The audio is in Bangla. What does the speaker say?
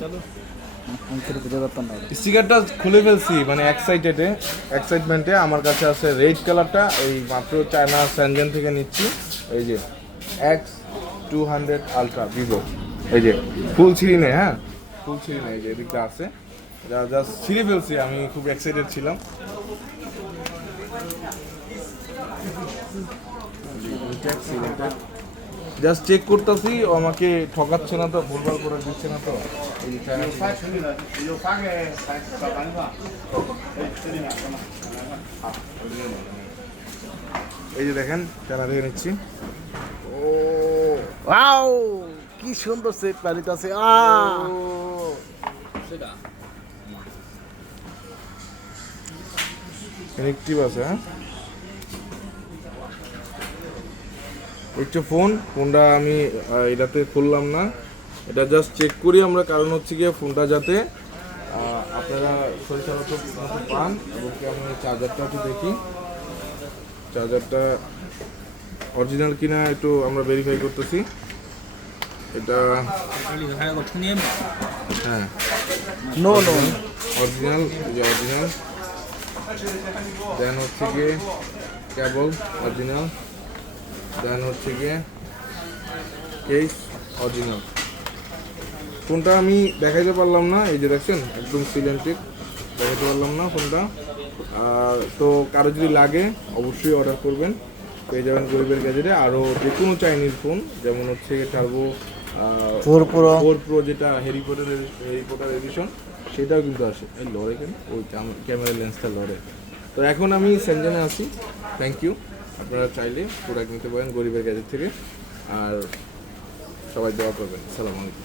চলো স্টিকারটা খুলে ফেলছি, মানে এক্সাইটমেন্টে। আমার কাছে আছে রেড কালারটা, এই মাত্র চায়না স্যানজেন থেকে নিচ্ছি। এই যে X200 আলট্রা ভিভো, এই যে ফুল ছিঁড়ি নেই, হ্যাঁ ফুল ছিঁড়ি নেই, এই যে এদিকটা আছে, যা জাস্ট ছিঁড়ে ফেলছি, আমি খুব এক্সাইটেড ছিলাম। জাস্ট চেক করতেছি, ও আমাকে ঠকাচ্ছে না তো, ভুলভাল করে দিচ্ছে না তো। এই যে চায়না এই যে দেখেন চায়না থেকে নিচ্ছি। ও ওয়াও, কি সুন্দর সেট প্যালেট আছে। কানেক্টিভ আছে, হ্যাঁ একটু ফোনটা আমি এটাতে খুললাম না, এটা জাস্ট চেক করি আমরা, কারণ হচ্ছে গিয়ে ফোনটা যাতে আপনারা পরিচালিত পান। এবং কি আমি চার্জারটা একটু দেখি, চার্জারটা অরিজিনাল কিনা একটু আমরা ভেরিফাই করতেছি। এটা হ্যাঁ নো নো, অরিজিনাল, যে অরিজিনাল। দেন হচ্ছে গিয়ে কেবল অরিজিনাল, দেন হচ্ছে গিয়ে কেস অরিজিনাল। ফোনটা আমি দেখাইতে পারলাম না, এই যে দেখছেন একদম সিলেন্টেড, দেখাইতে পারলাম না ফোনটা। তো কারো যদি লাগে অবশ্যই অর্ডার করবেন, পেয়ে যাবেন গরিবের গ্যাজেটে। আরও যে কোনো চাইনিজ ফোন, যেমন হচ্ছে টার্বো 4 প্রো, যেটা হ্যারি পটার এডিশন, সেটাও কিন্তু আসে। এই লড়ে কেন, ওই ক্যামেরা লেন্সটা লড়ে। তো এখন আমি সেনজেনে আছি। থ্যাংক ইউ, আপনারা চাইলে প্রোডাক্ট নিতে পারেন গরিবের গ্যাজেট থেকে। আর সবাই দোয়া করবেন। আসসালামু আলাইকুম।